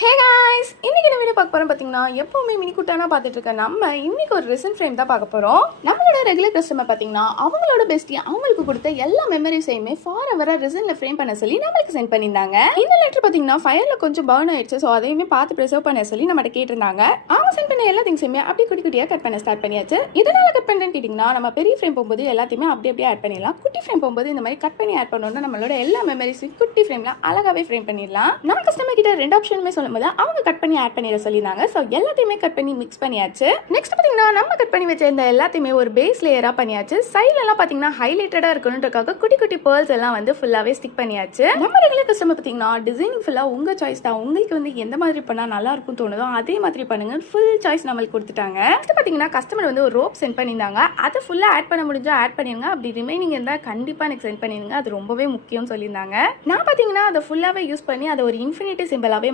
Hey guys, இன்னைக்கு இந்த video பார்க்க போறோம். பார்த்தீங்கன்னா எப்பவுமே மினி குட்டானா பார்த்துட்டு இருக்க நம்ம இன்னைக்கு ஒரு ரெசன் ஃப்ரேம் தான் பார்க்க போறோம். நம்மளோட ரெகுலர் கஸ்டமர் பார்த்தீங்கன்னா அவங்களோட பெஸ்டி அவங்களுக்கு கொடுத்த எல்லா மெமரிஸையுமே ஃபார் எவரா ரெசன்ல ஃப்ரேம் பண்ண சொல்லி நம்மளுக்கு சென்ட் பண்ணியிருந்தாங்க. இந்த லெட்டர் பார்த்தீங்கன்னா ஃபயர்ல கொஞ்சம் பர்ன் ஆயிடுச்சு. ஸோ அதையுமே பார்த்து ப்ரிசர்வ் பண்ண சொல்லி நம்மகிட்ட கேட்டிருந்தாங்க. அவங்க சென்ட் பண்ண எல்லா திங்ஸையுமே அப்படி குட்டி குட்டியாக கட் பண்ண ஸ்டார்ட் பண்ணியாச்சு. இதனால கட் பண்ணுறேன்னு கேட்டிங்கன்னா நம்ம பெரிய ஃப்ரேம் போகும்போது எல்லாத்தையுமே அப்படியே ஆட் பண்ணிடலாம். குட்டி ஃப்ரேம் போகும்போது இந்த மாதிரி கட் பண்ணி ஆட் பண்ணோம்னா நம்மளோட எல்லா மெமரிஸையும் குட்டி ஃப்ரேம்ல அழகாவே ஃப்ரேம் பண்ணிடலாம். நம்ம கஸ்டமர் கிட்ட ரெண்டு ஆப்ஷனுமே சொல்லும்போது அவங்க கட் பண்ணி ஆட் பண்ணிட சொல்லிருந்தாங்க. சோ எல்லாத்தையுமே கட் பண்ணி மிக்ஸ் பண்ணியாச்சு. நெக்ஸ்ட் பாத்தீங்கன்னா நம்ம கட் பண்ணி வச்ச இந்த எல்லாத்தையுமே ஒரு பேஸ் லேயரா பண்ணியாச்சு. சைடுல எல்லாம் பாத்தீங்கன்னா ஹைலைட்டடா இருக்கணும்ன்றதுக்காக குட்டி குட்டி pearls எல்லாம் வந்து ஃபுல்லாவே ஸ்டிக் பண்ணியாச்சு. நம்ம ரெகுலர் கஸ்டமர் பாத்தீங்கன்னா டிசைனிங் ஃபுல்லா உங்க சாய்ஸ் தான். உங்களுக்கு வந்து எந்த மாதிரி பண்ணா நல்லா இருக்கும் தோணுதோ அதே மாதிரி பண்ணுங்க. ஃபுல் சாய்ஸ் நம்மளுக்கு கொடுத்துட்டாங்க. நெக்ஸ்ட் பாத்தீங்கன்னா கஸ்டமர் வந்து ஒரு ரோப் சென்ட் பண்ணிருந்தாங்க. அதை ஃபுல்லா ஆட் பண்ண முடிஞ்சா ஆட் பண்ணிருங்க. அப்படி ரிமைனிங் இருந்தா கண்டிப்பா எனக்கு சென்ட் பண்ணிருங்க. அது ரொம்பவே முக்கியம் சொல்லியிருந்தாங்க. நான் பாத்தீங்கன்னா அதை ஃபுல்லாவே யூஸ் பண்ணி அதை ஒரு இன்ஃபினிட்டி சிம்பிளாவே